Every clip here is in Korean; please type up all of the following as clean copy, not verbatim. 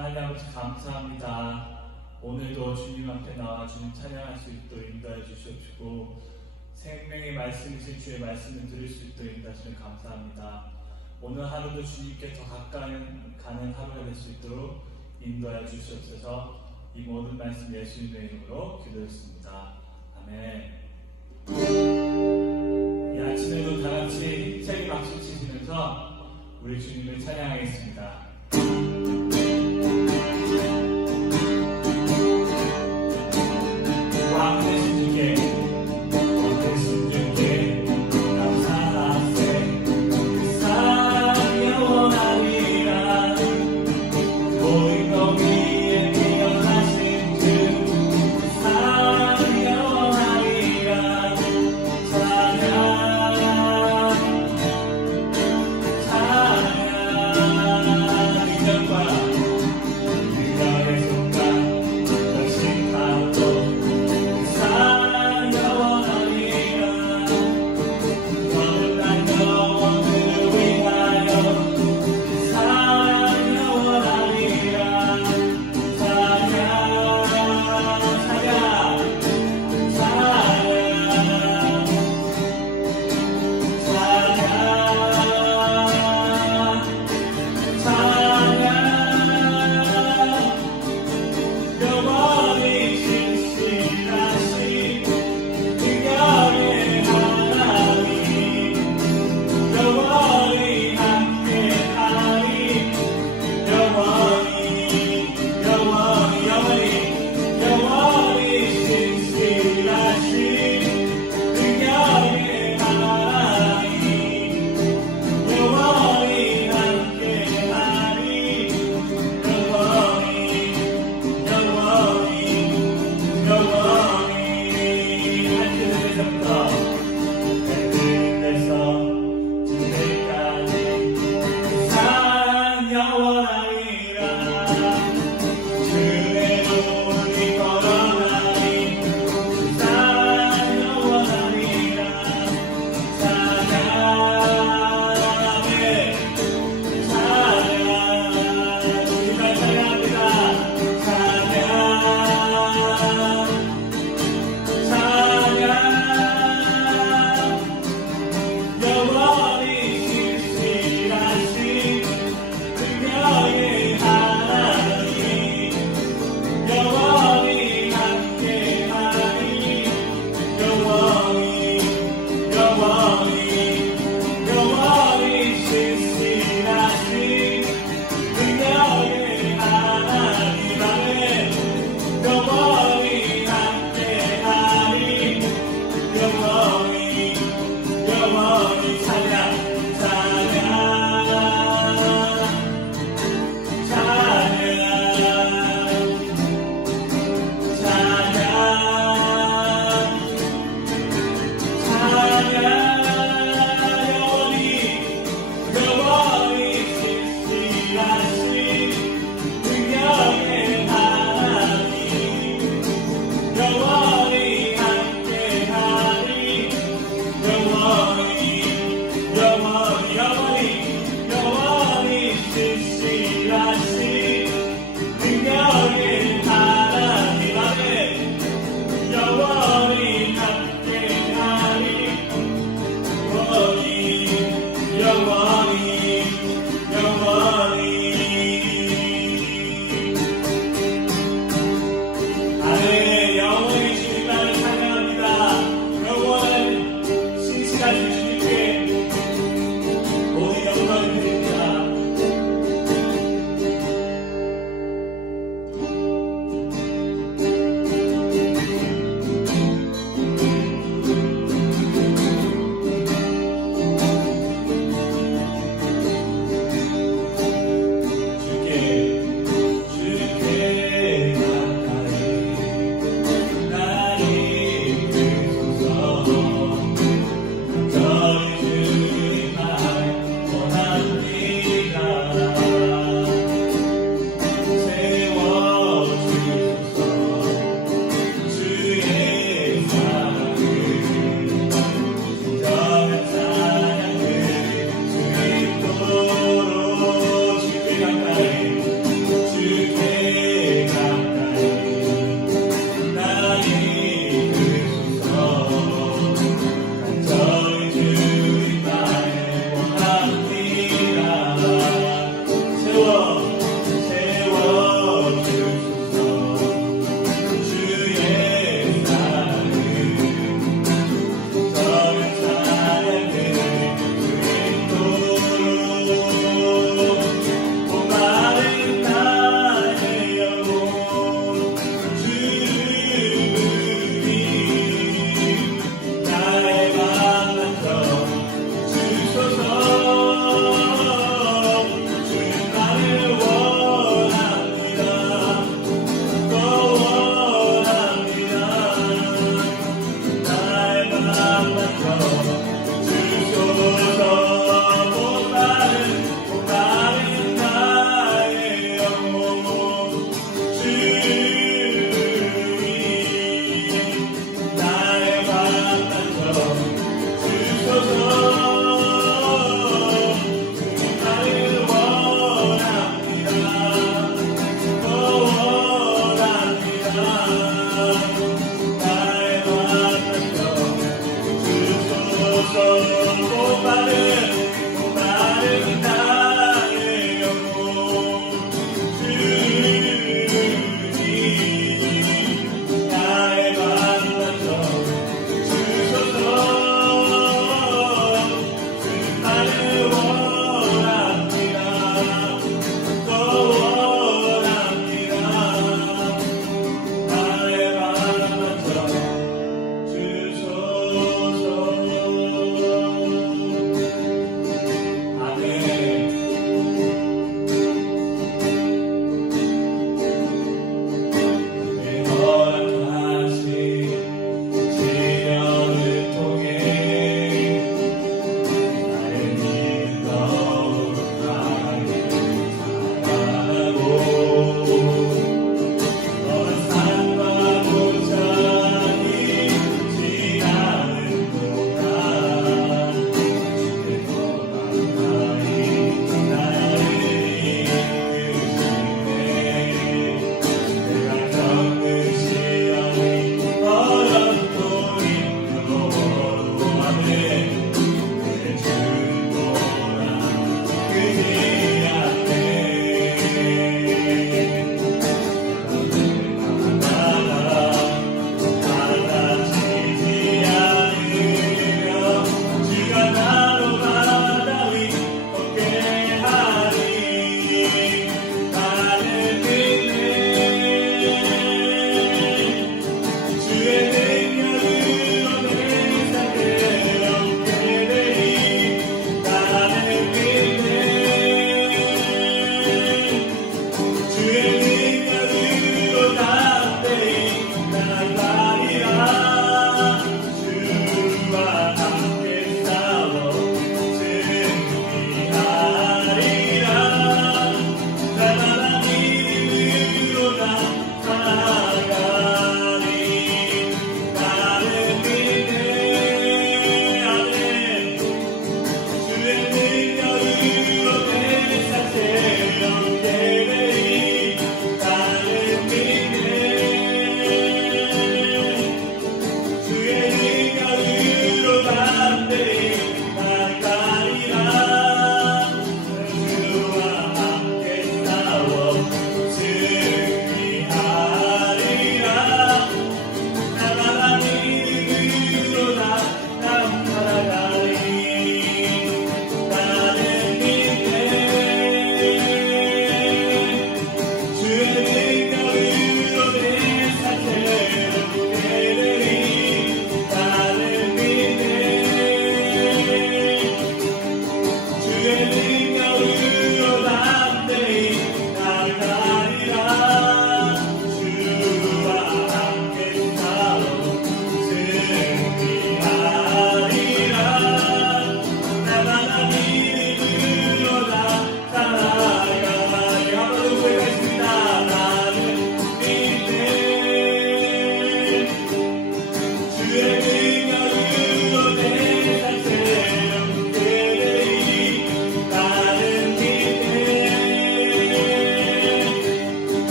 하나님 아버지 감사합니다. 오늘도 주님 앞에 나와 주님 찬양할 수 있도록 인도해 주시옵시고 생명의 말씀이신 주의 말씀을 들을 수 있도록 인도해 주시니 감사합니다. 오늘 하루도 주님께 더 가까이 가는 하루가 될 수 있도록 인도해 주시옵소서. 이 모든 말씀 예수님의 이름으로 기도했습니다. 아멘. 이 아침에도 다 같이 세게 박수 치시면서 우리 주님을 찬양하겠습니다. 찬양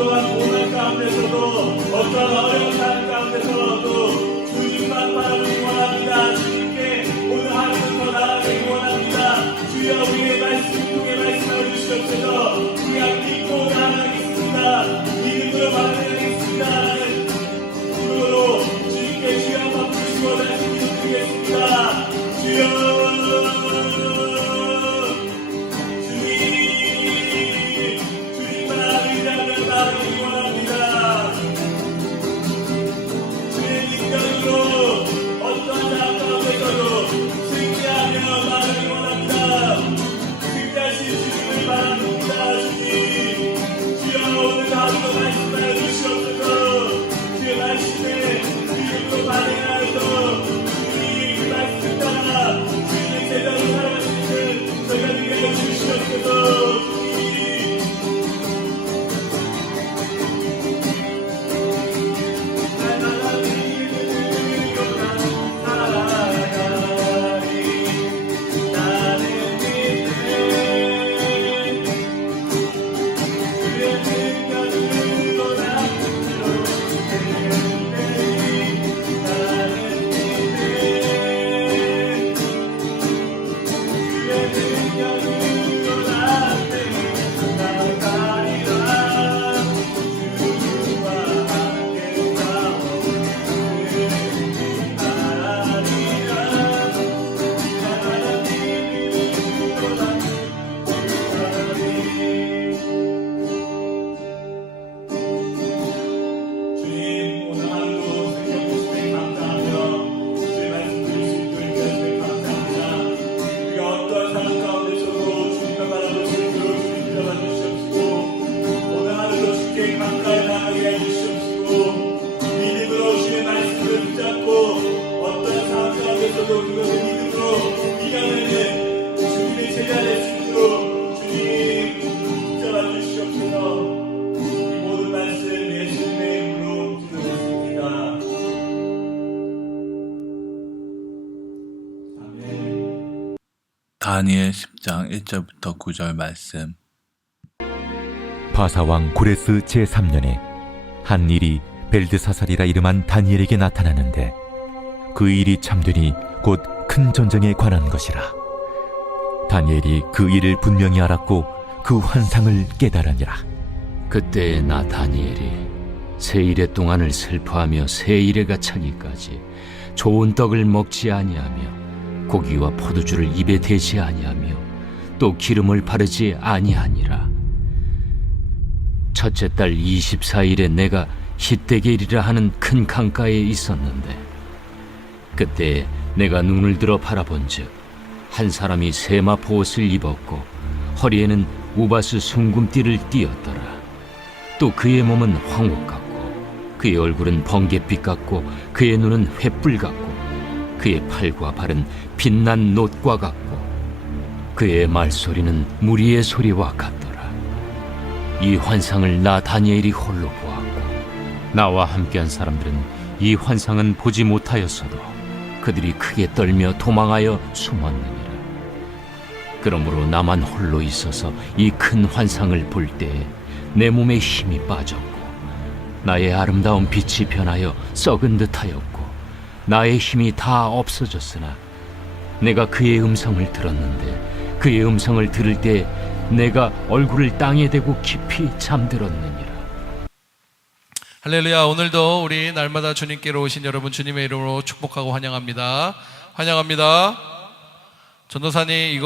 어떠한 고난 가운데서도 어떠한 어려운 삶 가운데서도 주님만 바라보기 원합니다. 주님께 오늘 하루도 더 나아가기 원합니다. 주여 우리의 말씀을 통해 말씀을 주시옵소서. 우리가 믿고 나아가겠습니다. 믿음으로 받아내겠습니다. 주로 주님께 주여 한번 부르시고 다시 기도드리겠습니다. 주여 다니엘 10장 1절부터 9절 말씀. 바사왕 고레스 제3년에 한 일이 벨드사살이라 이름한 다니엘에게 나타나는데 그 일이 참되니 곧 큰 전쟁에 관한 것이라. 다니엘이 그 일을 분명히 알았고 그 환상을 깨달으니라. 그때 나 다니엘이 세 일의 동안을 슬퍼하며 세 일에가 차기까지 좋은 떡을 먹지 아니하며 고기와 포도주를 입에 대지 아니하며 또 기름을 바르지 아니하니라. 첫째 달 24일에 내가 히데겔이라 하는 큰 강가에 있었는데, 그때 내가 눈을 들어 바라본즉 한 사람이 세마포 옷을 입었고 허리에는 우바스 숭금띠를 띠었더라. 또 그의 몸은 황옥 같고 그의 얼굴은 번갯빛 같고 그의 눈은 횃불 같고 그의 팔과 발은 빛난 놋과 같고 그의 말소리는 무리의 소리와 같더라. 이 환상을 나 다니엘이 홀로 보았고 나와 함께한 사람들은 이 환상은 보지 못하였어도 그들이 크게 떨며 도망하여 숨었느니라. 그러므로 나만 홀로 있어서 이 큰 환상을 볼 때에 내 몸에 힘이 빠졌고 나의 아름다운 빛이 변하여 썩은 듯하였고 나의 힘이 다 없어졌으나 내가 그의 음성을 들었는데 그의 음성을 들을 때 내가 얼굴을 땅에 대고 깊이 잠들었느니라. 할렐루야. 오늘도 우리 날마다 주님께로 오신 여러분 주님의 이름으로 축복하고 환영합니다. 환영합니다. 전도사님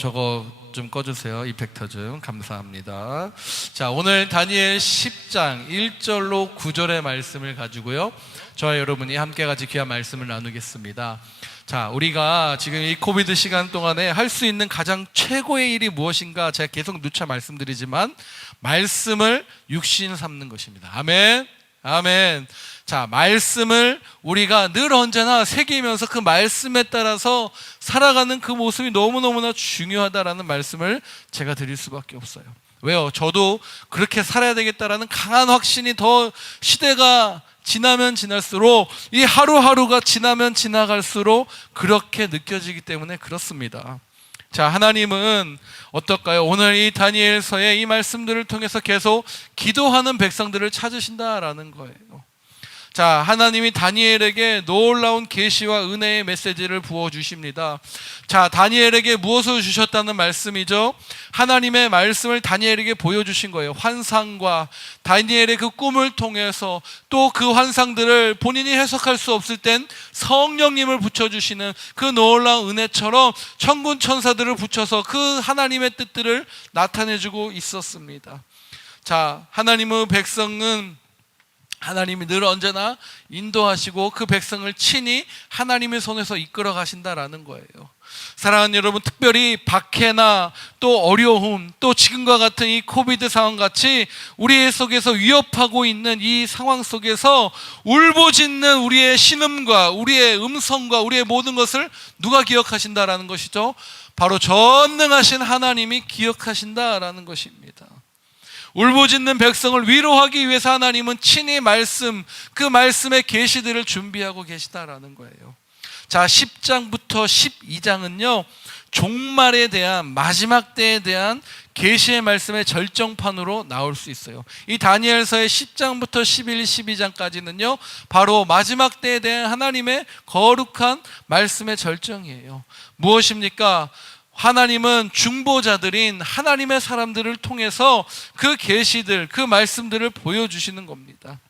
저거 좀 꺼주세요. 이펙터 좀 감사합니다. 자, 오늘 다니엘 10장 1절로 9절의 말씀을 가지고요, 저와 여러분이 함께 같이 귀한 말씀을 나누겠습니다. 자, 우리가 지금 이 코비드 시간 동안에 할 수 있는 가장 최고의 일이 무엇인가, 제가 계속 누차 말씀드리지만 말씀을 육신 삼는 것입니다. 아멘. 아멘. 자, 말씀을 우리가 늘 언제나 새기면서 그 말씀에 따라서 살아가는 그 모습이 너무너무나 중요하다라는 말씀을 제가 드릴 수밖에 없어요. 왜요? 저도 그렇게 살아야 되겠다라는 강한 확신이 더 시대가 지나면 지날수록, 이 하루하루가 지나면 지나갈수록 그렇게 느껴지기 때문에 그렇습니다. 자, 하나님은 어떨까요? 오늘 이 다니엘서의 이 말씀들을 통해서 계속 기도하는 백성들을 찾으신다라는 거예요. 자, 하나님이 다니엘에게 놀라운 계시와 은혜의 메시지를 부어주십니다. 자, 다니엘에게 무엇을 주셨다는 말씀이죠? 하나님의 말씀을 다니엘에게 보여주신 거예요. 환상과 다니엘의 그 꿈을 통해서, 또 그 환상들을 본인이 해석할 수 없을 땐 성령님을 붙여주시는 그 놀라운 은혜처럼 천군 천사들을 붙여서 그 하나님의 뜻들을 나타내주고 있었습니다. 자, 하나님의 백성은 하나님이 늘 언제나 인도하시고 그 백성을 친히 하나님의 손에서 이끌어 가신다라는 거예요. 사랑하는 여러분, 특별히 박해나 또 어려움, 또 지금과 같은 이 코비드 상황 같이 우리 속에서 위협하고 있는 이 상황 속에서 울부짖는 우리의 신음과 우리의 음성과 우리의 모든 것을 누가 기억하신다라는 것이죠? 바로 전능하신 하나님이 기억하신다라는 것입니다. 울부짖는 백성을 위로하기 위해서 하나님은 친히 그 말씀의 계시들을 준비하고 계시다라는 거예요. 자, 10장부터 12장은요 종말에 대한, 마지막 때에 대한 계시의 말씀의 절정판으로 나올 수 있어요. 이 다니엘서의 10장부터 11, 12장까지는요 바로 마지막 때에 대한 하나님의 거룩한 말씀의 절정이에요. 무엇입니까? 하나님은 중보자들인 하나님의 사람들을 통해서 그 계시들, 그 말씀들을 보여주시는 겁니다.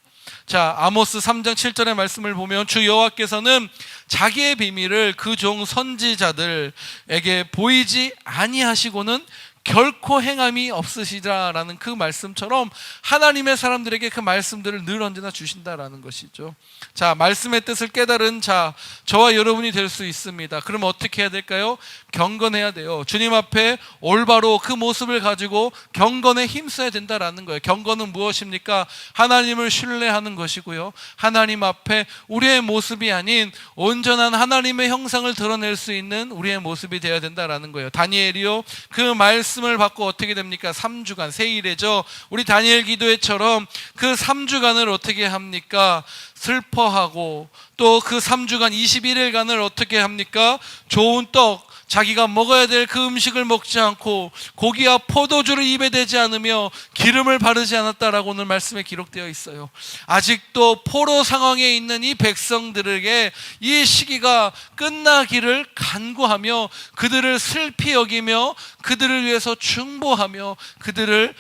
자, 아모스 3장 7절의 말씀을 보면 주 여호와께서는 자기의 비밀을 그 종 선지자들에게 보이지 아니하시고는 결코 행함이 없으시다라는 그 말씀처럼 하나님의 사람들에게 그 말씀들을 늘 언제나 주신다라는 것이죠. 자, 말씀의 뜻을 깨달은 저와 여러분이 될 수 있습니다. 그러면 어떻게 해야 될까요? 경건해야 돼요. 주님 앞에 올바로 그 모습을 가지고 경건에 힘써야 된다라는 거예요. 경건은 무엇입니까? 하나님을 신뢰하는 것이고요, 하나님 앞에 우리의 모습이 아닌 온전한 하나님의 형상을 드러낼 수 있는 우리의 모습이 되어야 된다라는 거예요. 다니엘이요, 그 말씀을 받고 어떻게 됩니까? 3주간, 세일이죠. 우리 다니엘 기도회처럼 그 3주간을 어떻게 합니까? 슬퍼하고, 또 그 3주간 21일간을 어떻게 합니까? 좋은 떡, 자기가 먹어야 될 그 음식을 먹지 않고 고기와 포도주를 입에 대지 않으며 기름을 바르지 않았다라고 오늘 말씀에 기록되어 있어요. 아직도 포로 상황에 있는 이 백성들에게 이 시기가 끝나기를 간구하며 그들을 슬피 여기며 그들을 위해서 중보하며 그들을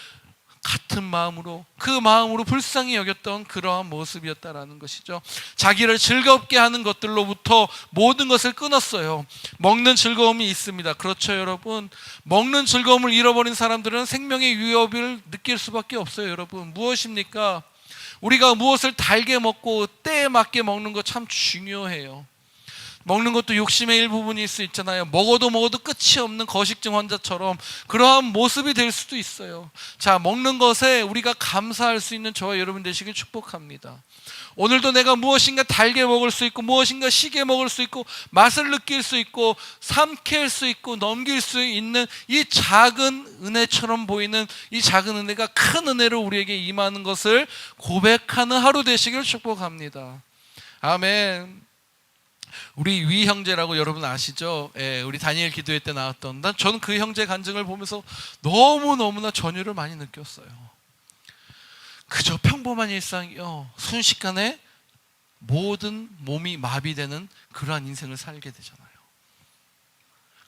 같은 마음으로, 그 마음으로 불쌍히 여겼던 그러한 모습이었다라는 것이죠. 자기를 즐겁게 하는 것들로부터 모든 것을 끊었어요. 먹는 즐거움이 있습니다. 그렇죠, 여러분. 먹는 즐거움을 잃어버린 사람들은 생명의 위협을 느낄 수밖에 없어요. 여러분, 무엇입니까? 우리가 무엇을 달게 먹고 때에 맞게 먹는 거 참 중요해요. 먹는 것도 욕심의 일부분일 수 있잖아요. 먹어도 끝이 없는 거식증 환자처럼 그러한 모습이 될 수도 있어요. 자, 먹는 것에 우리가 감사할 수 있는 저와 여러분 되시길 축복합니다. 오늘도 내가 무엇인가 달게 먹을 수 있고 무엇인가 시게 먹을 수 있고 맛을 느낄 수 있고 삼킬 수 있고 넘길 수 있는 이 작은 은혜처럼 보이는 이 작은 은혜가 큰 은혜로 우리에게 임하는 것을 고백하는 하루 되시길 축복합니다. 아멘. 우리 위 형제라고 여러분 아시죠? 예, 우리 다니엘 기도회 때 나왔던, 저는 그 형제 간증을 보면서 너무너무나 전율을 많이 느꼈어요. 그저 평범한 일상이요, 순식간에 모든 몸이 마비되는 그러한 인생을 살게 되잖아요.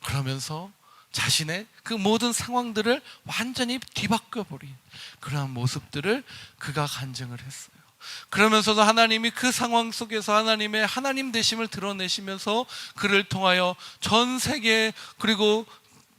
그러면서 자신의 그 모든 상황들을 완전히 뒤바꿔버린 그러한 모습들을 그가 간증을 했어요. 그러면서도 하나님이 그 상황 속에서 하나님의 하나님 되심을 드러내시면서 그를 통하여 전 세계, 그리고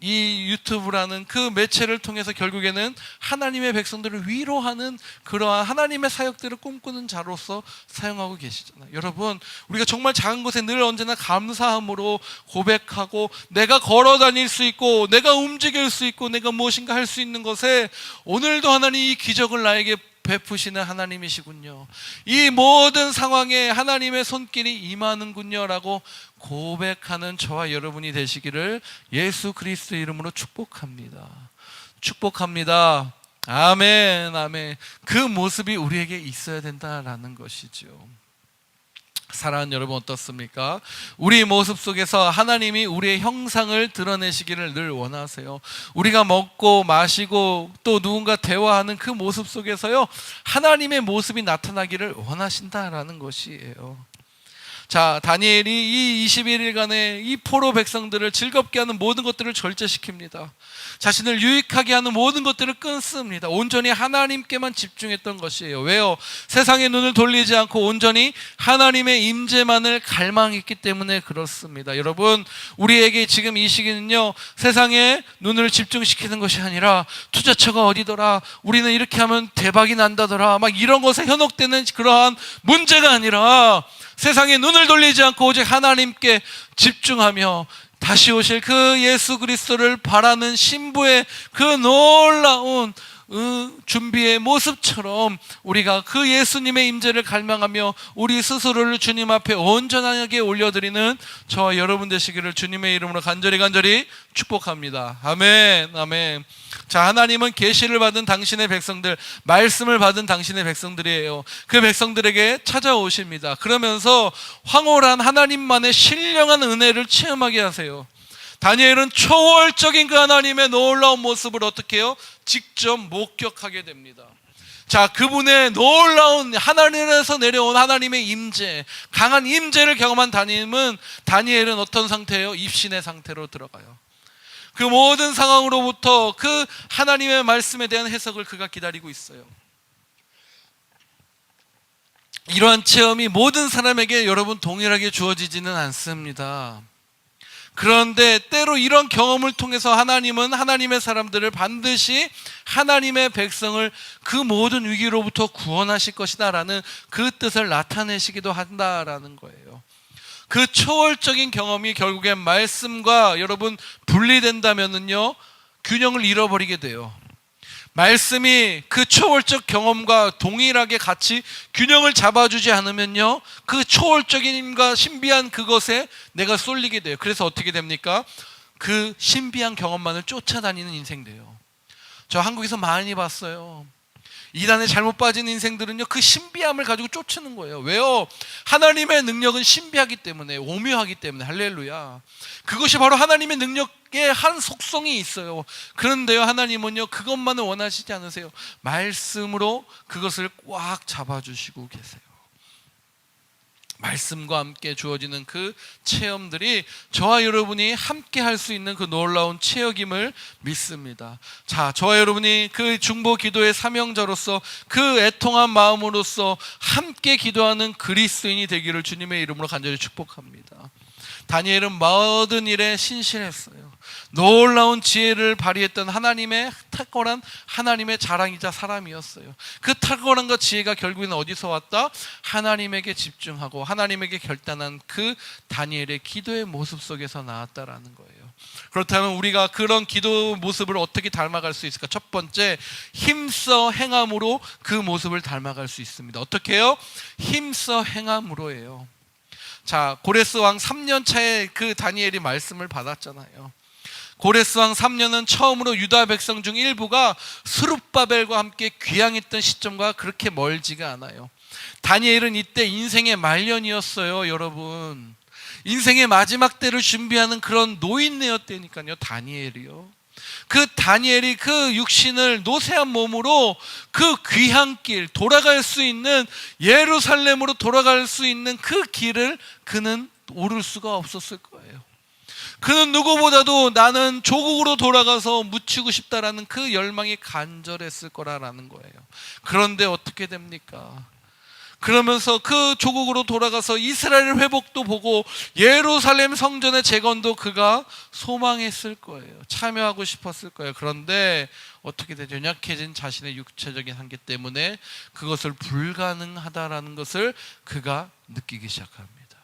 이 유튜브라는 그 매체를 통해서 결국에는 하나님의 백성들을 위로하는 그러한 하나님의 사역들을 꿈꾸는 자로서 사용하고 계시잖아요. 여러분, 우리가 정말 작은 것에 늘 언제나 감사함으로 고백하고 내가 걸어 다닐 수 있고 내가 움직일 수 있고 내가 무엇인가 할 수 있는 것에 오늘도 하나님 이 기적을 나에게 베푸시는 하나님이시군요. 이 모든 상황에 하나님의 손길이 임하는군요 라고 고백하는 저와 여러분이 되시기를 예수 그리스도의 이름으로 축복합니다. 축복합니다. 아멘, 아멘. 그 모습이 우리에게 있어야 된다라는 것이죠. 사랑하는 여러분, 어떻습니까? 우리 모습 속에서 하나님이 우리의 형상을 드러내시기를 늘 원하세요. 우리가 먹고 마시고 또 누군가 대화하는 그 모습 속에서요, 하나님의 모습이 나타나기를 원하신다라는 것이에요. 자, 다니엘이 이 21일간의 이 포로 백성들을 즐겁게 하는 모든 것들을 절제시킵니다. 자신을 유익하게 하는 모든 것들을 끊습니다. 온전히 하나님께만 집중했던 것이에요. 왜요? 세상의 눈을 돌리지 않고 온전히 하나님의 임재만을 갈망했기 때문에 그렇습니다. 여러분, 우리에게 지금 이 시기는요, 세상에 눈을 집중시키는 것이 아니라 투자처가 어디더라, 우리는 이렇게 하면 대박이 난다더라, 막 이런 것에 현혹되는 그러한 문제가 아니라 세상에 눈을 돌리지 않고 오직 하나님께 집중하며 다시 오실 그 예수 그리스도를 바라는 신부의 그 놀라운 준비의 모습처럼 우리가 그 예수님의 임재를 갈망하며 우리 스스로를 주님 앞에 온전하게 올려드리는 저와 여러분 되시기를 주님의 이름으로 간절히 축복합니다. 아멘, 아멘. 자, 하나님은 계시를 받은 당신의 백성들, 말씀을 받은 당신의 백성들이에요. 그 백성들에게 찾아오십니다. 그러면서 황홀한 하나님만의 신령한 은혜를 체험하게 하세요. 다니엘은 초월적인 그 하나님의 놀라운 모습을 어떻게 해요? 직접 목격하게 됩니다. 자, 그분의 놀라운 하나님에서 내려온 하나님의 임재, 강한 임재를 경험한 다니엘은 어떤 상태예요? 입신의 상태로 들어가요. 그 모든 상황으로부터 그 하나님의 말씀에 대한 해석을 그가 기다리고 있어요. 이러한 체험이 모든 사람에게 여러분 동일하게 주어지지는 않습니다. 그런데 때로 이런 경험을 통해서 하나님은 하나님의 사람들을 반드시 하나님의 백성을 그 모든 위기로부터 구원하실 것이다 라는 그 뜻을 나타내시기도 한다라는 거예요. 그 초월적인 경험이 결국엔 말씀과 여러분 분리된다면은요, 균형을 잃어버리게 돼요. 말씀이 그 초월적 경험과 동일하게 같이 균형을 잡아주지 않으면요, 그 초월적인과 신비한 그것에 내가 쏠리게 돼요. 그래서 어떻게 됩니까? 그 신비한 경험만을 쫓아다니는 인생 돼요. 저 한국에서 많이 봤어요. 이단에 잘못 빠진 인생들은요, 그 신비함을 가지고 쫓는 거예요. 왜요? 하나님의 능력은 신비하기 때문에, 오묘하기 때문에. 할렐루야. 그것이 바로 하나님의 능력의 한 속성이 있어요. 그런데요, 하나님은요, 그것만을 원하시지 않으세요. 말씀으로 그것을 꽉 잡아주시고 계세요. 말씀과 함께 주어지는 그 체험들이 저와 여러분이 함께 할 수 있는 그 놀라운 체험임을 믿습니다. 자, 저와 여러분이 그 중보 기도의 사명자로서 그 애통한 마음으로서 함께 기도하는 그리스도인이 되기를 주님의 이름으로 간절히 축복합니다. 다니엘은 모든 일에 신실했어요. 놀라운 지혜를 발휘했던 하나님의 탁월한 하나님의 자랑이자 사람이었어요. 그 탁월한과 지혜가 결국에는 어디서 왔다? 하나님에게 집중하고 하나님에게 결단한 그 다니엘의 기도의 모습 속에서 나왔다라는 거예요. 그렇다면 우리가 그런 기도 모습을 어떻게 닮아갈 수 있을까? 첫 번째, 힘써 행함으로 그 모습을 닮아갈 수 있습니다. 어떻게 해요? 힘써 행함으로예요. 자, 고레스 왕 3년 차에 그 다니엘이 말씀을 받았잖아요. 고레스 왕 3년은 처음으로 유다 백성 중 일부가 스룹바벨과 함께 귀향했던 시점과 그렇게 멀지가 않아요. 다니엘은 이때 인생의 말년이었어요, 여러분. 인생의 마지막 때를 준비하는 그런 노인네였다니까요, 다니엘이요. 그 다니엘이 그 육신을 노쇠한 몸으로 그 귀향길, 돌아갈 수 있는, 예루살렘으로 돌아갈 수 있는 그 길을 그는 오를 수가 없었을 거예요. 그는 누구보다도 나는 조국으로 돌아가서 묻히고 싶다라는 그 열망이 간절했을 거라는 거예요. 그런데 어떻게 됩니까? 그러면서 그 조국으로 돌아가서 이스라엘 회복도 보고 예루살렘 성전의 재건도 그가 소망했을 거예요. 참여하고 싶었을 거예요. 그런데 어떻게 되죠? 연약해진 자신의 육체적인 한계 때문에 그것을 불가능하다라는 것을 그가 느끼기 시작합니다.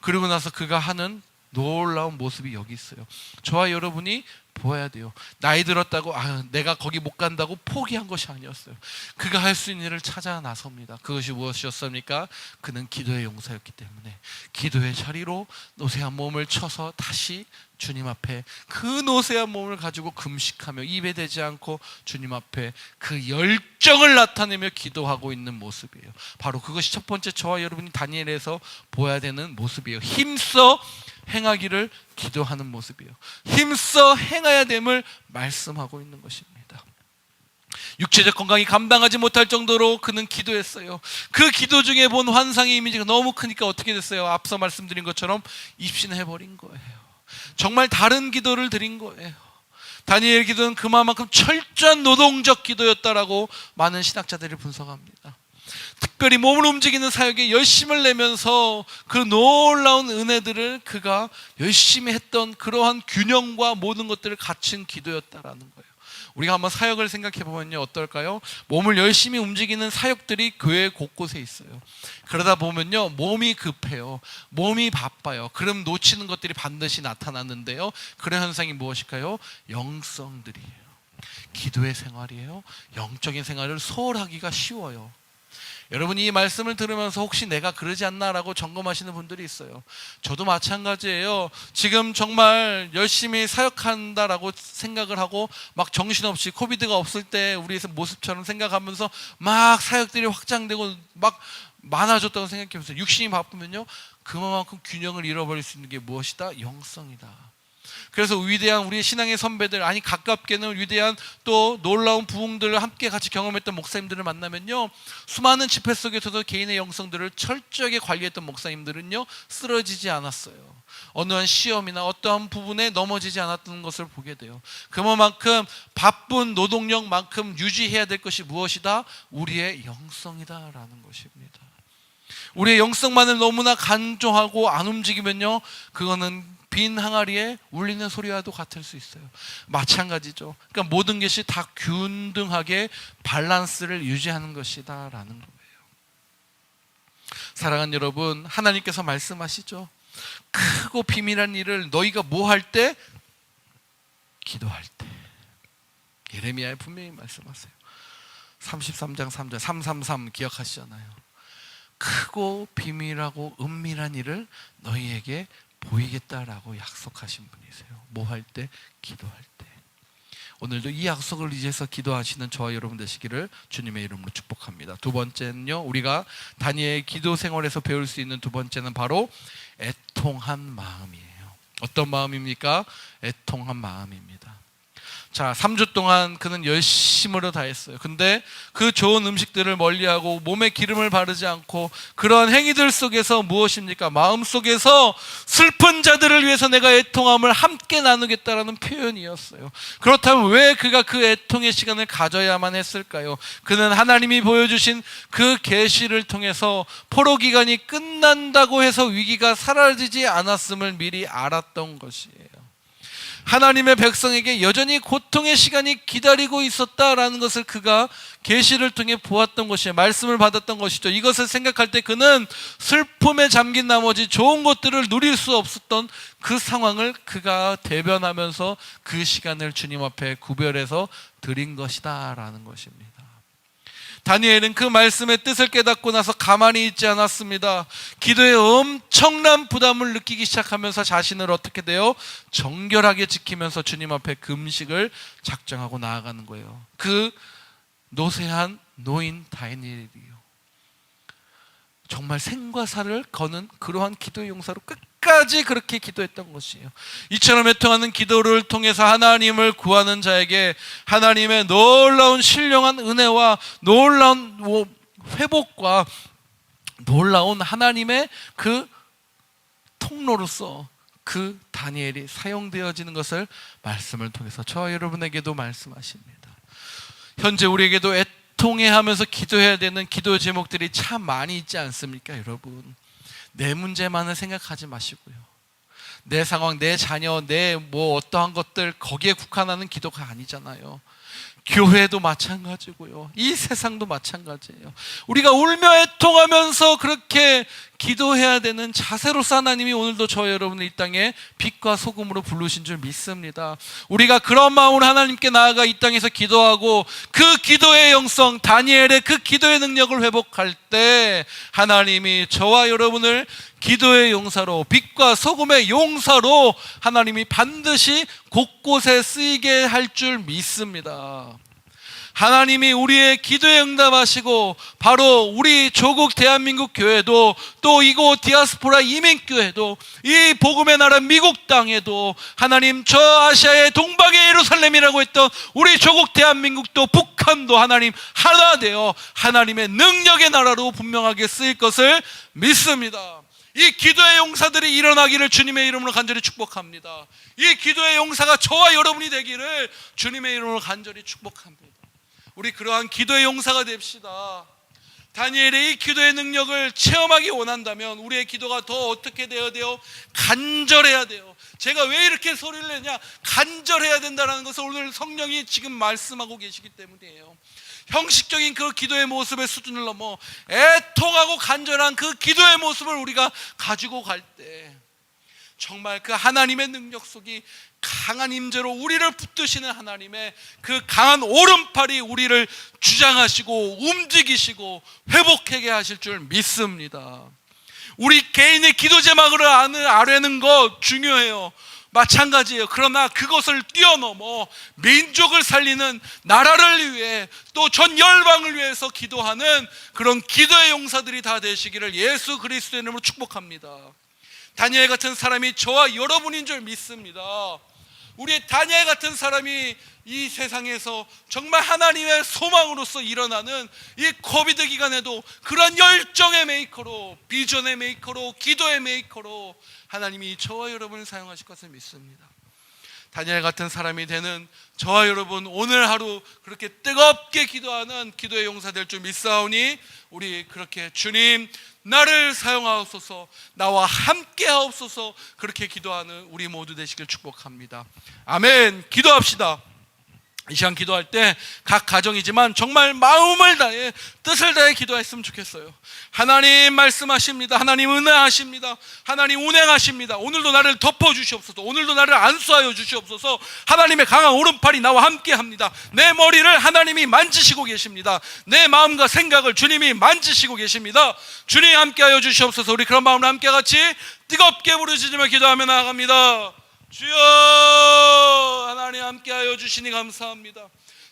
그리고 나서 그가 하는 놀라운 모습이 여기 있어요. 저와 여러분이 보아야 돼요. 나이 들었다고 내가 거기 못 간다고 포기한 것이 아니었어요. 그가 할 수 있는 일을 찾아 나섭니다. 그것이 무엇이었습니까? 그는 기도의 용사였기 때문에 기도의 자리로 노쇠한 몸을 쳐서 다시 주님 앞에 그 노쇠한 몸을 가지고 금식하며 입에 대지 않고 주님 앞에 그 열정을 나타내며 기도하고 있는 모습이에요. 바로 그것이 첫 번째 저와 여러분이 다니엘에서 보아야 되는 모습이에요. 힘써 행하기를 기도하는 모습이에요. 힘써 행해야 됨을 말씀하고 있는 것입니다. 육체적 건강이 감당하지 못할 정도로 그는 기도했어요. 그 기도 중에 본 환상의 이미지가 너무 크니까 어떻게 됐어요? 앞서 말씀드린 것처럼 입신해버린 거예요. 정말 다른 기도를 드린 거예요. 다니엘 기도는 그만큼 철저한 노동적 기도였다라고 많은 신학자들이 분석합니다. 특별히 몸을 움직이는 사역에 열심을 내면서 그 놀라운 은혜들을 그가 열심히 했던 그러한 균형과 모든 것들을 갖춘 기도였다라는 거예요. 우리가 한번 사역을 생각해 보면요, 어떨까요? 몸을 열심히 움직이는 사역들이 교회 곳곳에 있어요. 그러다 보면요, 몸이 급해요. 몸이 바빠요. 그럼 놓치는 것들이 반드시 나타나는데요, 그런 현상이 무엇일까요? 영성들이에요. 기도의 생활이에요. 영적인 생활을 소홀하기가 쉬워요. 여러분이 이 말씀을 들으면서 혹시 내가 그러지 않나라고 점검하시는 분들이 있어요. 저도 마찬가지예요. 지금 정말 열심히 사역한다라고 생각을 하고 막 정신없이 코비드가 없을 때 우리의 모습처럼 생각하면서 막 사역들이 확장되고 막 많아졌다고 생각해보세요. 육신이 바쁘면요, 그만큼 균형을 잃어버릴 수 있는 게 무엇이다? 영성이다. 그래서 위대한 우리의 신앙의 선배들, 아니 가깝게는 위대한 또 놀라운 부흥들을 함께 같이 경험했던 목사님들을 만나면요, 수많은 집회 속에서도 개인의 영성들을 철저하게 관리했던 목사님들은요, 쓰러지지 않았어요. 어느 한 시험이나 어떠한 부분에 넘어지지 않았던 것을 보게 돼요. 그만큼 바쁜 노동력만큼 유지해야 될 것이 무엇이다? 우리의 영성이다라는 것입니다. 우리의 영성만을 너무나 간조하고 안 움직이면요, 그거는 빈 항아리에 울리는 소리와도 같을 수 있어요. 마찬가지죠. 그러니까 모든 것이 다 균등하게 밸런스를 유지하는 것이다 라는 거예요. 사랑하는 여러분, 하나님께서 말씀하시죠. 크고 비밀한 일을 너희가 뭐 할 때? 기도할 때. 예레미야에 분명히 말씀하세요. 33장 3절 333 기억하시잖아요. 크고 비밀하고 은밀한 일을 너희에게 보이겠다라고 약속하신 분이세요. 뭐 할 때? 기도할 때. 오늘도 이 약속을 의지해서 기도하시는 저와 여러분 되시기를 주님의 이름으로 축복합니다. 두 번째는요, 우리가 다니엘의 기도 생활에서 배울 수 있는 두 번째는 바로 애통한 마음이에요. 어떤 마음입니까? 애통한 마음입니다. 자, 3주 동안 그는 열심으로 다했어요. 근데 그 좋은 음식들을 멀리하고 몸에 기름을 바르지 않고 그러한 행위들 속에서 무엇입니까? 마음속에서 슬픈 자들을 위해서 내가 애통함을 함께 나누겠다라는 표현이었어요. 그렇다면 왜 그가 그 애통의 시간을 가져야만 했을까요? 그는 하나님이 보여주신 그 계시를 통해서 포로 기간이 끝난다고 해서 위기가 사라지지 않았음을 미리 알았던 것이에요. 하나님의 백성에게 여전히 고통의 시간이 기다리고 있었다라는 것을 그가 계시를 통해 보았던 것이에요. 말씀을 받았던 것이죠. 이것을 생각할 때 그는 슬픔에 잠긴 나머지 좋은 것들을 누릴 수 없었던 그 상황을 그가 대변하면서 그 시간을 주님 앞에 구별해서 드린 것이다 라는 것입니다. 다니엘은 그 말씀의 뜻을 깨닫고 나서 가만히 있지 않았습니다. 기도에 엄청난 부담을 느끼기 시작하면서 자신을 어떻게 돼요? 정결하게 지키면서 주님 앞에 금식을 작정하고 나아가는 거예요. 그 노쇠한 노인 다니엘이요, 정말 생과 사를 거는 그러한 기도의 용사로 끝까지 그렇게 기도했던 것이에요. 이처럼 애통하는 기도를 통해서 하나님을 구하는 자에게 하나님의 놀라운 신령한 은혜와 놀라운 회복과 놀라운 하나님의 그 통로로서 그 다니엘이 사용되어지는 것을 말씀을 통해서 저와 여러분에게도 말씀하십니다. 현재 우리에게도 애통해하면서 기도해야 되는 기도 제목들이 참 많이 있지 않습니까, 여러분? 내 문제만을 생각하지 마시고요, 내 상황, 내 자녀, 내 어떠한 것들 거기에 국한하는 기도가 아니잖아요. 교회도 마찬가지고요, 이 세상도 마찬가지예요. 우리가 울며 애통하면서 그렇게 기도해야 되는 자세로서 하나님이 오늘도 저 여러분을 이 땅에 빛과 소금으로 부르신 줄 믿습니다. 우리가 그런 마음으로 하나님께 나아가 이 땅에서 기도하고 그 기도의 영성, 다니엘의 그 기도의 능력을 회복할 때 하나님이 저와 여러분을 기도의 용사로, 빛과 소금의 용사로 하나님이 반드시 곳곳에 쓰이게 할 줄 믿습니다. 하나님이 우리의 기도에 응답하시고 바로 우리 조국 대한민국 교회도 또 이곳 디아스포라 이민교회도 이 복음의 나라 미국 땅에도 하나님 저 아시아의 동방의 예루살렘이라고 했던 우리 조국 대한민국도 북한도 하나님 하나 되어 하나님의 능력의 나라로 분명하게 쓰일 것을 믿습니다. 이 기도의 용사들이 일어나기를 주님의 이름으로 간절히 축복합니다. 이 기도의 용사가 저와 여러분이 되기를 주님의 이름으로 간절히 축복합니다. 우리 그러한 기도의 용사가 됩시다. 다니엘의 이 기도의 능력을 체험하기 원한다면 우리의 기도가 더 어떻게 되어야 돼요? 간절해야 돼요. 제가 왜 이렇게 소리를 내냐? 간절해야 된다는 것을 오늘 성령이 지금 말씀하고 계시기 때문이에요. 형식적인 그 기도의 모습의 수준을 넘어 애통하고 간절한 그 기도의 모습을 우리가 가지고 갈 때 정말 그 하나님의 능력 속이 강한 임재로 우리를 붙드시는 하나님의 그 강한 오른팔이 우리를 주장하시고 움직이시고 회복하게 하실 줄 믿습니다. 우리 개인의 기도 제목을 아뢰는 거 중요해요. 마찬가지예요. 그러나 그것을 뛰어넘어 민족을 살리는 나라를 위해 또 전 열방을 위해서 기도하는 그런 기도의 용사들이 다 되시기를 예수 그리스도의 이름으로 축복합니다. 다니엘 같은 사람이 저와 여러분인 줄 믿습니다. 우리 다니엘 같은 사람이 이 세상에서 정말 하나님의 소망으로서 일어나는 이 코비드 기간에도 그런 열정의 메이커로, 비전의 메이커로, 기도의 메이커로 하나님이 저와 여러분을 사용하실 것을 믿습니다. 다니엘 같은 사람이 되는 저와 여러분 오늘 하루 그렇게 뜨겁게 기도하는 기도의 용사 될 줄 믿사오니 우리 그렇게 주님 나를 사용하옵소서, 나와 함께 하옵소서 그렇게 기도하는 우리 모두 되시길 축복합니다. 아멘. 기도합시다. 이 시간 기도할 때 각 가정이지만 정말 마음을 다해 뜻을 다해 기도했으면 좋겠어요. 하나님 말씀하십니다. 하나님 은혜하십니다. 하나님 운행하십니다. 오늘도 나를 덮어주시옵소서. 오늘도 나를 안수하여 주시옵소서. 하나님의 강한 오른팔이 나와 함께합니다. 내 머리를 하나님이 만지시고 계십니다. 내 마음과 생각을 주님이 만지시고 계십니다. 주님 함께하여 주시옵소서. 우리 그런 마음으로 함께 같이 뜨겁게 부르짖으며 기도하며 나아갑니다. 주여 하나님 함께하여 주시니 감사합니다.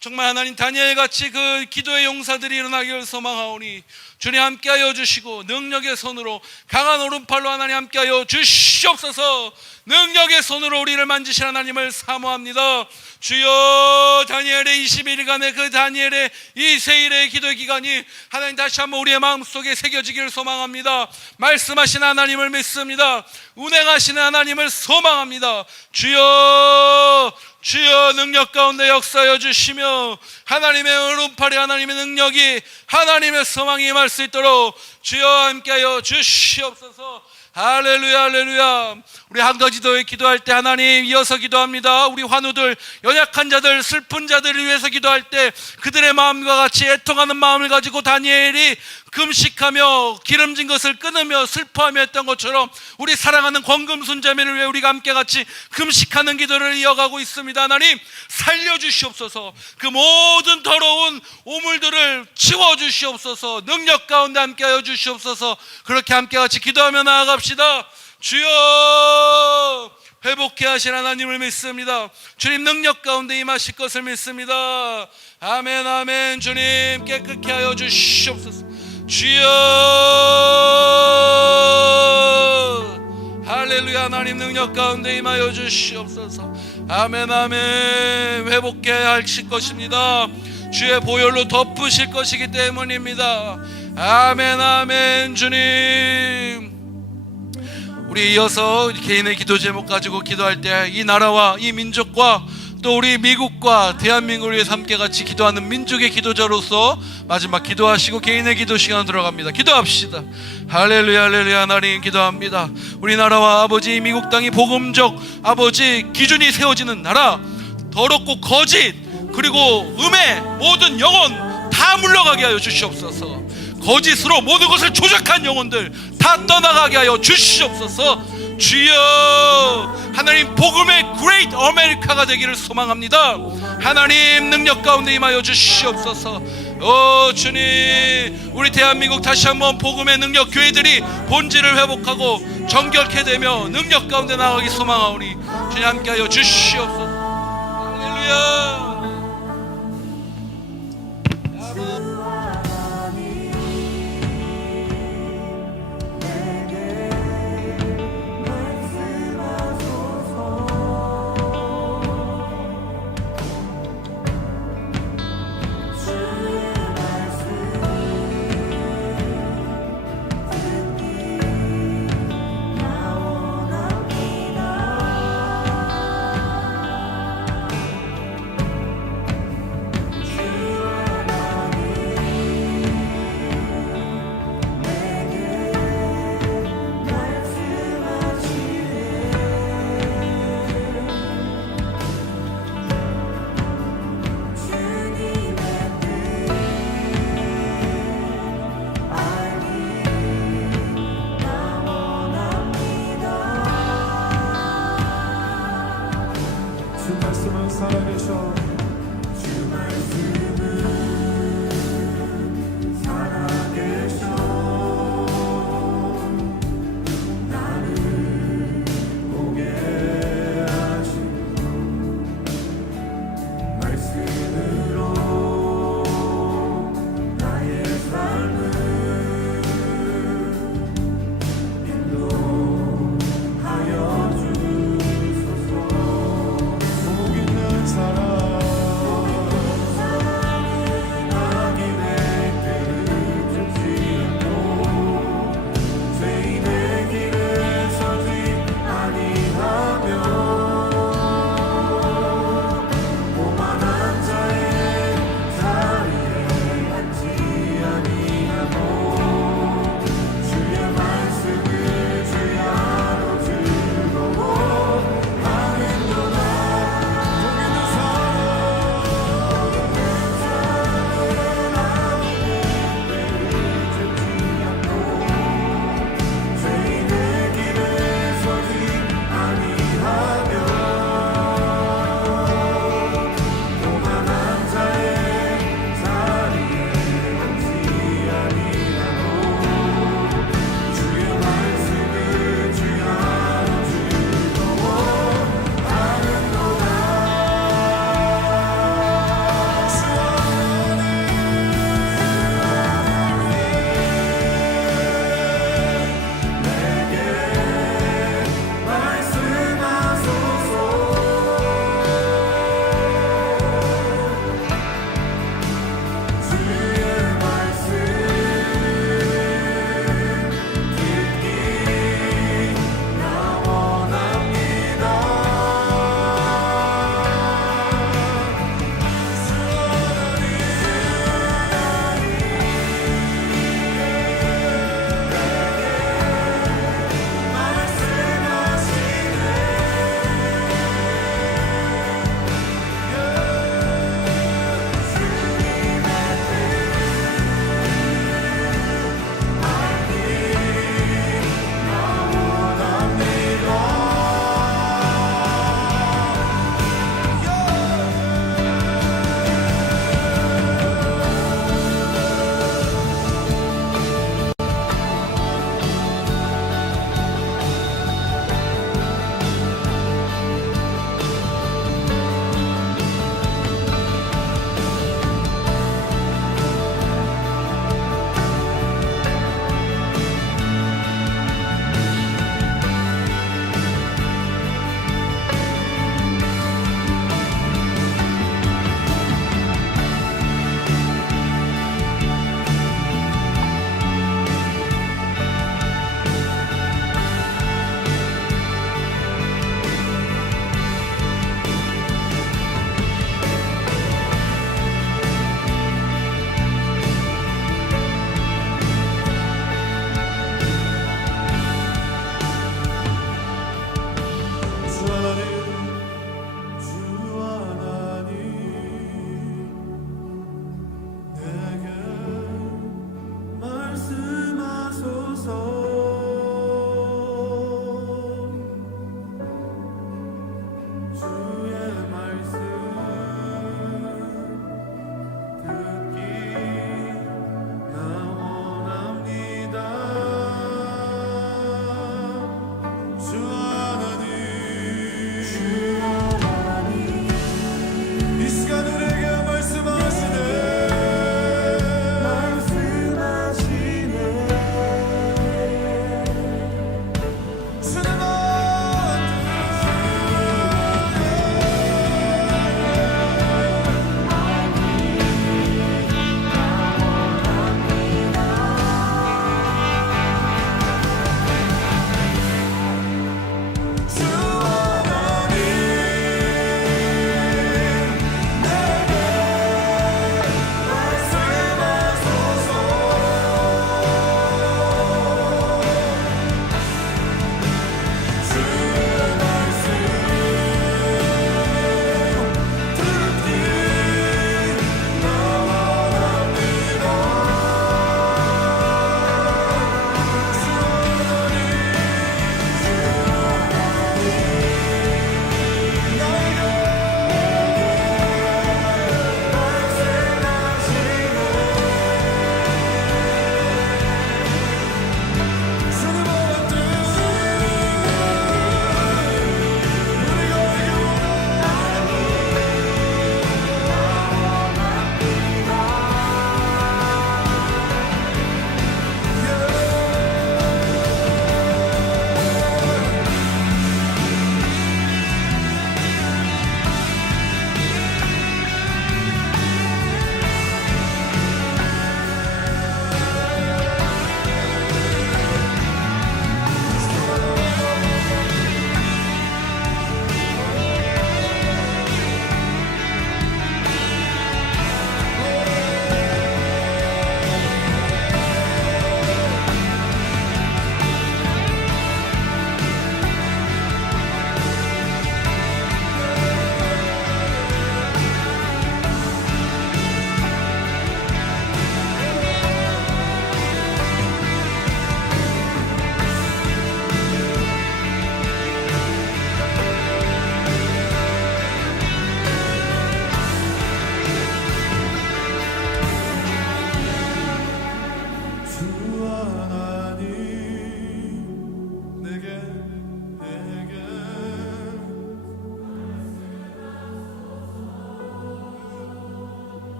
정말 하나님 다니엘같이 그 기도의 용사들이 일어나기를 소망하오니 주님 함께하여 주시고 능력의 손으로 강한 오른팔로 하나님 함께하여 주시옵소서. 능력의 손으로 우리를 만지신 하나님을 사모합니다. 주여 다니엘의 21일간의 그 다니엘의 이 세일의 기도의 기간이 하나님 다시 한번 우리의 마음속에 새겨지기를 소망합니다. 말씀하신 하나님을 믿습니다. 운행하시는 하나님을 소망합니다. 주여 주여 능력 가운데 역사하여 주시며 하나님의 오른팔에 하나님의 능력이 하나님의 소망이 임할 수 있도록 주여 함께하여 주시옵소서. 할렐루야 할렐루야. 우리 한 가지 더 기도할 때 하나님 이어서 기도합니다. 우리 환우들, 연약한 자들, 슬픈 자들을 위해서 기도할 때 그들의 마음과 같이 애통하는 마음을 가지고 다니엘이 금식하며 기름진 것을 끊으며 슬퍼하며 했던 것처럼 우리 사랑하는 권금순 자매를 위해 우리가 함께 같이 금식하는 기도를 이어가고 있습니다. 하나님 살려주시옵소서. 그 모든 더러운 오물들을 치워주시옵소서. 능력 가운데 함께하여 주시옵소서. 그렇게 함께 같이 기도하며 나아갑시다. 주여 회복해 하신 하나님을 믿습니다. 주님 능력 가운데 임하실 것을 믿습니다. 아멘 아멘. 주님 깨끗게 하여 주시옵소서. 주여 할렐루야. 하나님 능력 가운데 임하여 주시옵소서. 아멘 아멘. 회복해 하실 것입니다. 주의 보혈로 덮으실 것이기 때문입니다. 아멘 아멘. 주님 우리 이어서 개인의 기도 제목 가지고 기도할 때 이 나라와 이 민족과 또 우리 미국과 대한민국을 위해서 함께 같이 기도하는 민족의 기도자로서 마지막 기도하시고 개인의 기도 시간 들어갑니다. 기도합시다. 할렐루야 할렐루야. 하나님 기도합니다. 우리나라와 아버지 미국 땅이 복음적 아버지 기준이 세워지는 나라, 더럽고 거짓 그리고 음의 모든 영혼 다 물러가게 하여 주시옵소서. 거짓으로 모든 것을 조작한 영혼들 다 떠나가게 하여 주시옵소서. 주여 하나님 복음의 그레이트 아메리카가 되기를 소망합니다. 하나님 능력 가운데 임하여 주시옵소서. 주님 우리 대한민국 다시 한번 복음의 능력 교회들이 본질을 회복하고 정결케 되며 능력 가운데 나아가기 소망하오니 주님 함께하여 주시옵소서. 할렐루야.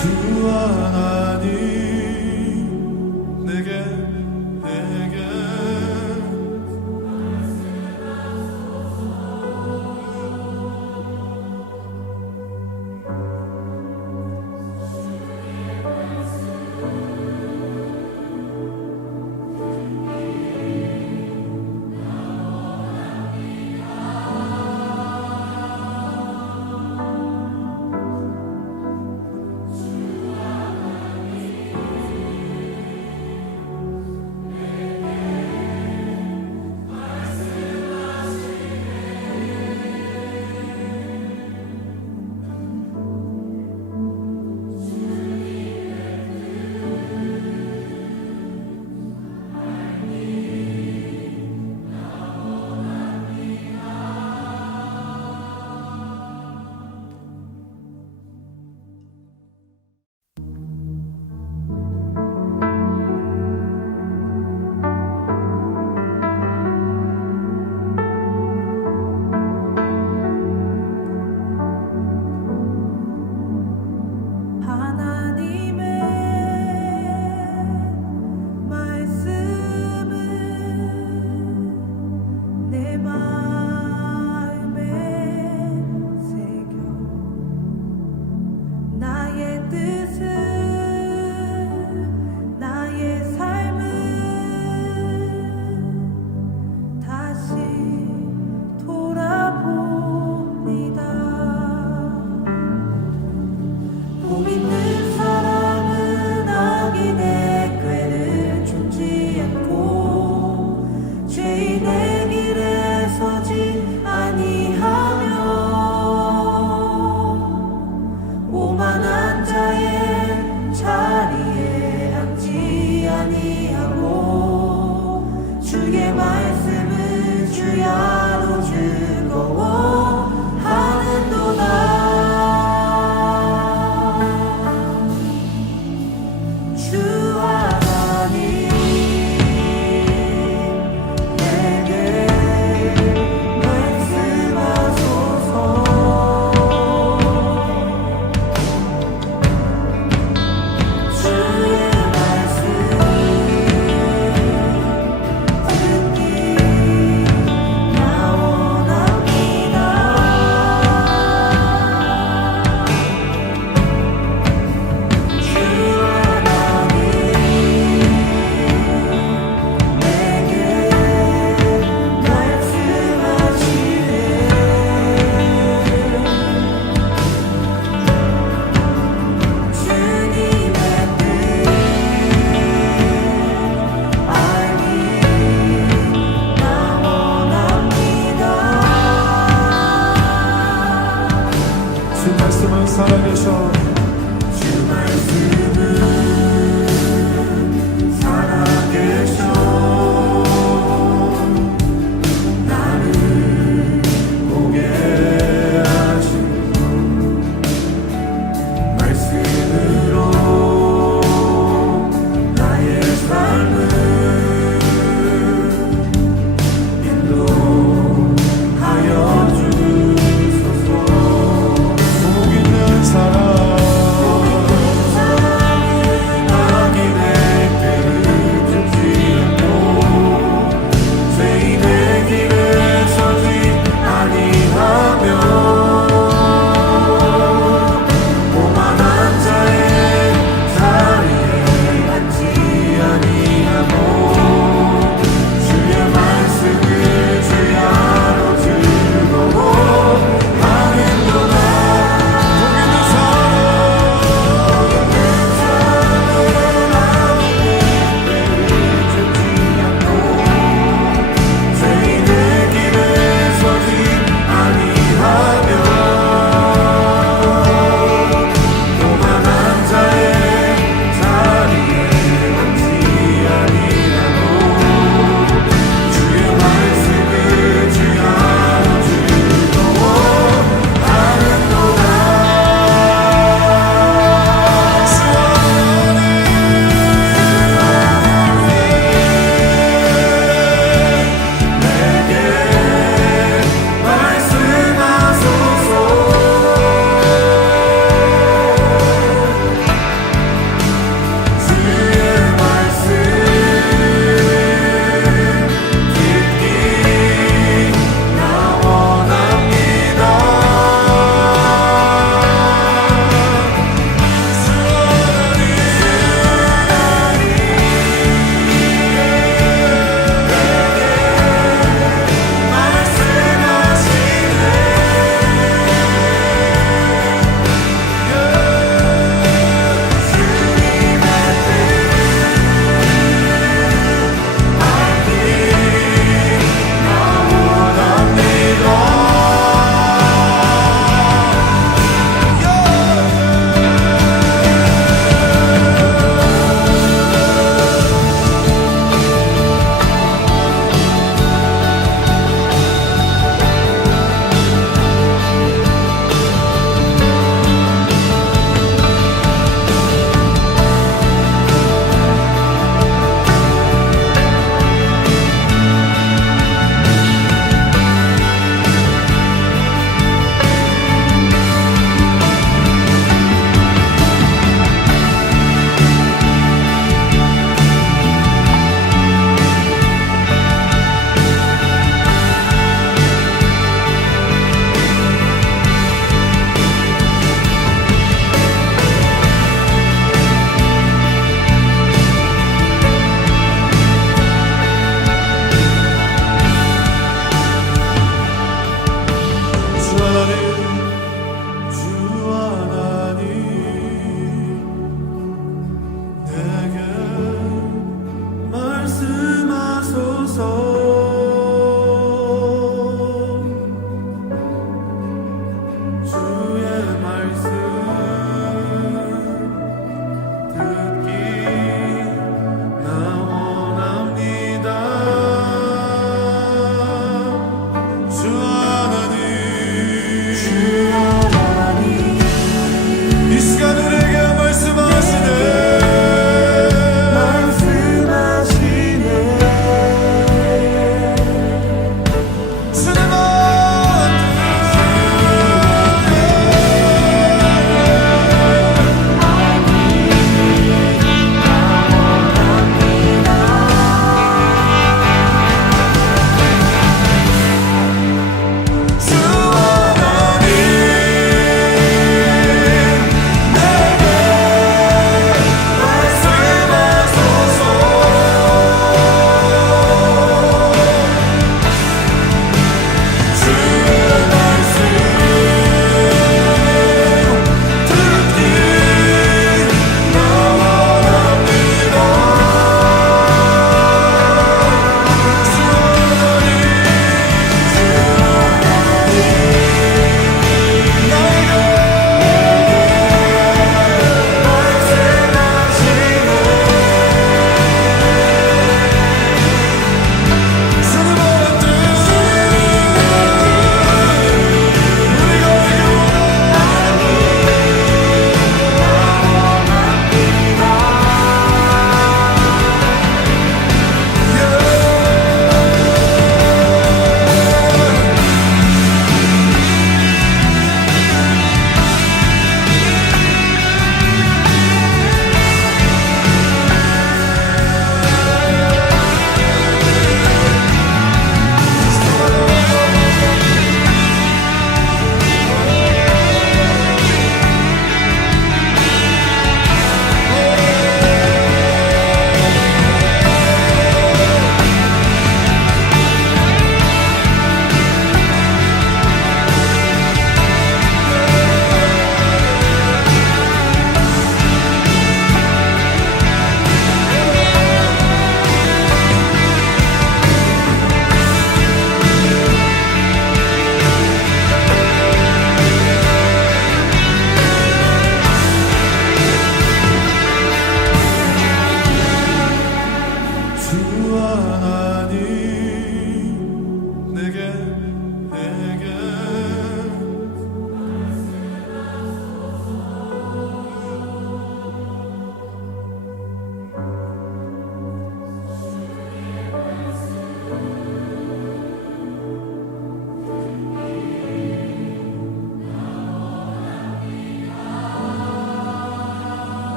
주 하나님 내게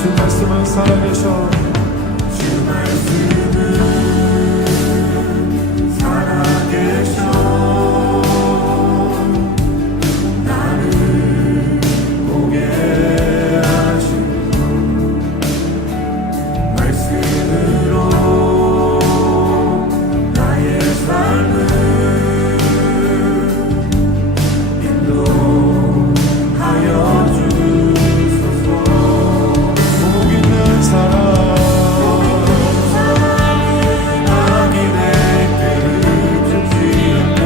주 말씀은 살아계셔 주 말씀은 살아계셔 나를 보게 하신 말씀으로 나의 삶을 인도하여 주소서. 복 있는 사람 악인의 꾀를 쫓지 않고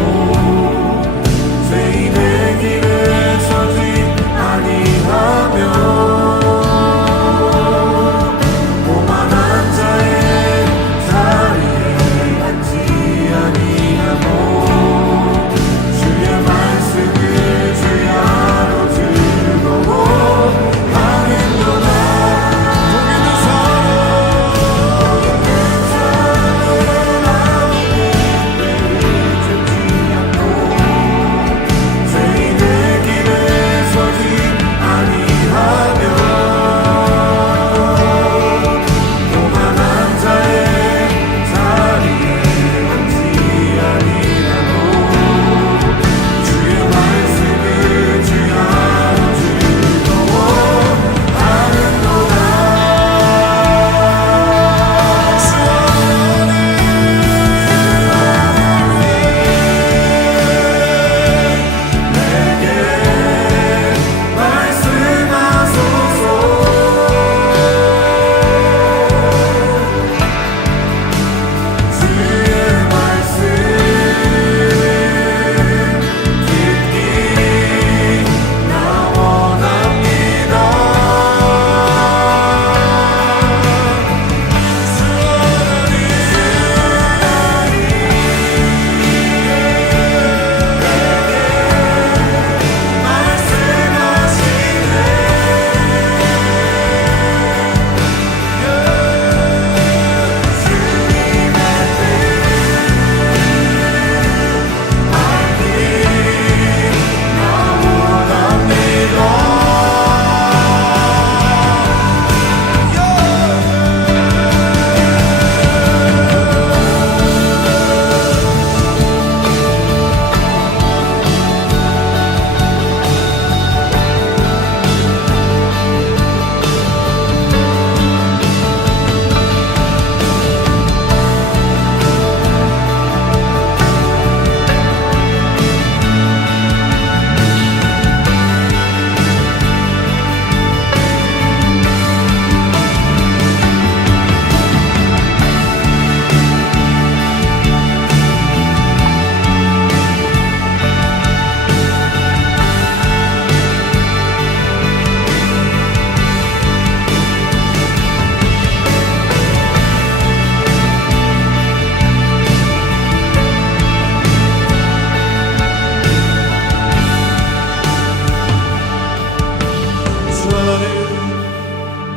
죄인의 길에 서지 아니하며 오만한 자의 자리에 앉지 아니하고 주의 말씀을 주야로 즐거워 하겠노라. 죄인의 길에 서지 아니하며 오만한 자의 자리에 앉지 아니하고 주의 말씀을 주야로 즐거워 하는도다. 내게 말씀하소서. 주의 말씀 듣기 나 원합니다.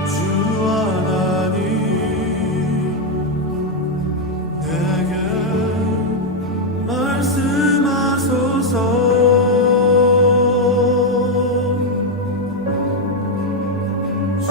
주 하나님 내게 말씀하소서. 주